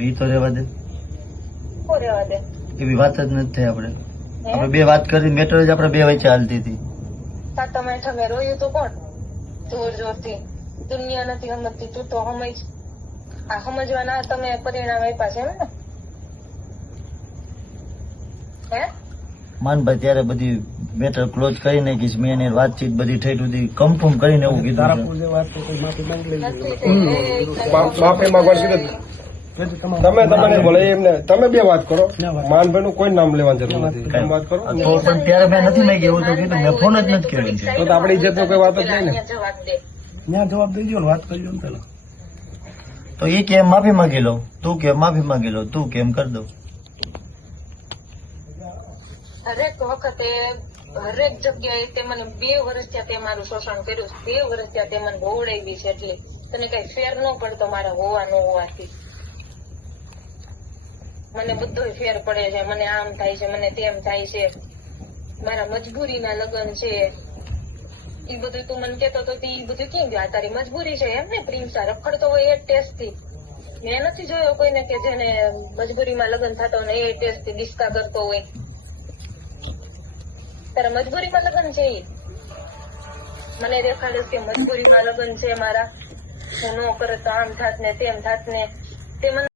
ઈ તો રહેવા દે, શું રહેવા દે? એવી વાત જ નથી થઈ. આપણે બે વાત કરી, મેટર જ આપણે બે વચ્ચે હાલતી હતી. સાતમ આઠમે રોયું તો કોણ? જોર જોરથી. દુનિયા નથી સમજતી, તું તો સમજ. આ સમજવાના તમે પરિણામ આપ્યા છે એમ ને? હે માનભાઈ ત્યારે બધી મેટર ક્લોઝ કરી નાખીશ. મેં એને વાતચીત બધી થઈ સુધી કન્ફર્મ કરીને એવું કીધું છે. માફી માંગવાની તમે તમને બોલે એમને તમે બે વાત કરો. માનભાઈ નું કોઈ નામ લેવાની જરૂર નથી. તમે વાત કરો. તો પણ ત્યારે મેં નથી માંગી, એવું તો કીધું. મેં ફોન જ નથી કર્યો. તો આપણી ઇજ્જત નો કોઈ વાત જ નહીં ને. જવાબ દે. ત્યાં જવાબ દઈ દો ને, વાત કરી લો ને પેલા. તો એ કેમ માફી માંગી લો, તું કેમ માફી માંગી લો, તું કેમ કરી દો. હરેક વખતે હરેક જગ્યાએ તે મને 2 વર્ષ ત્યાં તે મારું શોષણ કર્યું. 2 વર્ષ ત્યાં તે મને ગોવડાવી છે. એટલે તને કઈ ફેર ન પડતો મારા હોવા ન હોવાથી. મને બધોય ફેર પડે છે. મને આમ થાય છે, મને તેમ થાય છે. મારા મજબૂરીના લગ્ન છે. ઈ બધું તું મને કેતો તો ઈ બધું કેમ ગયું? આ તારી મજબૂરી છે એમ ને? પ્રિન્સા રખડતો હોય એ ટેસ્ટ થી. મેં નથી જોયો કોઈને કે જેને મજબૂરીમાં લગ્ન થતો હોય ને એ ટેસ્ટ થી ડિસ્કા કરતો હોય. તારા મજબૂરીમાં લગ્ન છે ઈ? મને દેખાડે કે મજબૂરીમાં લગ્ન છે મારા. હું ન કરે તો આમ થાત ને તેમ થાત ને. તે મને